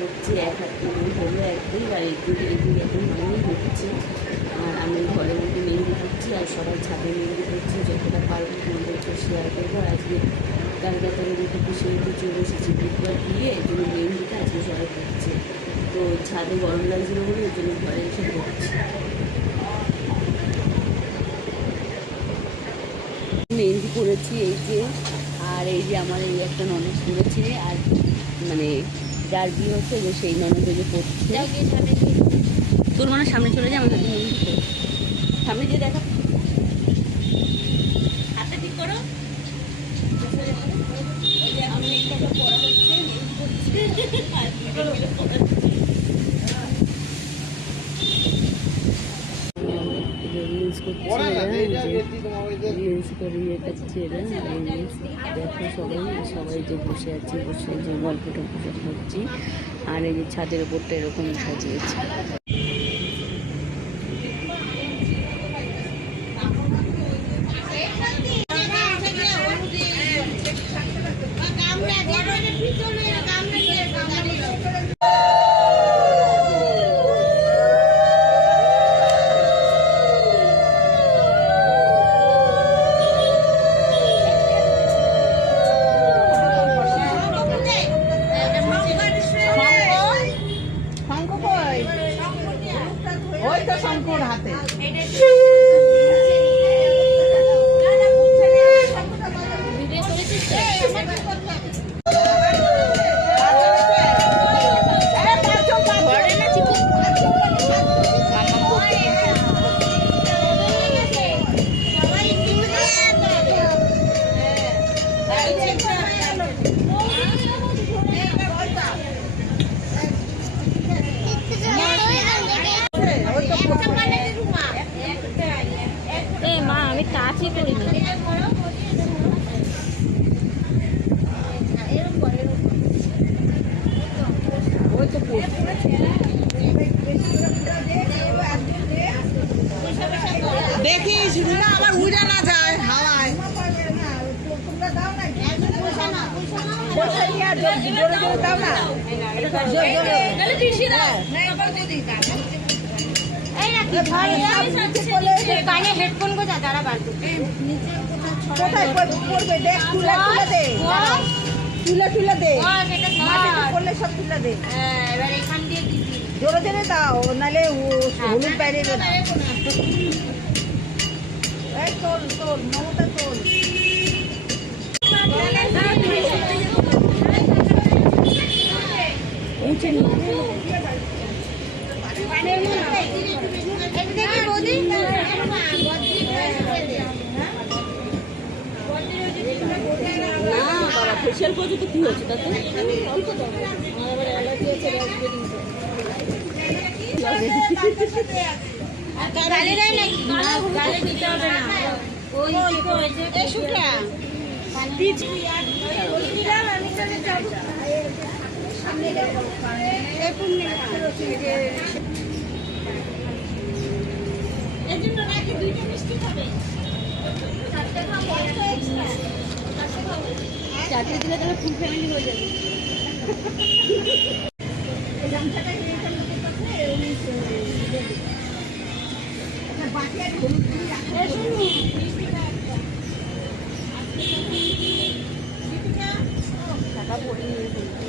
করছি, এক হাত হলো একদিন, আর এদিকে এখন হয়নি, হচ্ছে। আর আমি ঘরের মধ্যে মেহেন্দি করছি, আর সবাই ছাদে মেহেন্দি করছি। যতটা পারবো তোমাদেরকে শেয়ার করবো। আজকে কালকে থেকে যেটুকু সেইটুকু চলে এসেছি বুধবার দিয়ে, এই জন্য মেহেন্দিটা আজকে সবাই করছে। তো ছাদে গরম লাগছিল বলে ওই জন্য ঘরে এসে করছি। মেহেন্দি করেছি এই যে, আর এই যে আমার এই একটা ননদ করেছে, আর মানে যার বিয়ে হচ্ছে যে সেই ননদ যে করছে। তোর মানে সামনে চলে যায়, আমার হাতে মেহেন্দি করে সামনে যে দেখা হাতে ঠিক করো। আমি পড়া হচ্ছে রিলস করছে, রিলস করে ইয়ে করছে এরা। দেখো সবাই যে বসে আছে, বসে যে গল্প টল্প করছি। আর এই যে ছাদের ওপরটা এরকম সাজিয়েছে। ওই তো শঙ্কর হাতে আমি টাচই করিনি। দেখিস রুনা আবার উড়ে না যায় হাওয়ায়। কানে হেডফোন কোথায় তারা বার করবে কোথায় পড়বে দেখ, তুলে তুলে দে, তুলে তুলে দে, করলে সব তুলে দে। এবার এখান দিয়ে দিদি জোরে জোরে দাও, নাহলে হলুদ বাইরে না। এই তোল তোল মমতা তোল। ফেশিয়াল করছে তো কি হচ্ছে তাতে? গালে দেয় নাকি? গালে দিতে হবে না। ওই শুক্লা আমি তাহলে যাবো সামনে যাবো। এর জন্য নাকি দুইটা মিষ্টি খাবে, চারটে দিলে তাহলে ফুল ফ্যামিলি হয়ে যাবে। টাকা পড়ে নিয়ে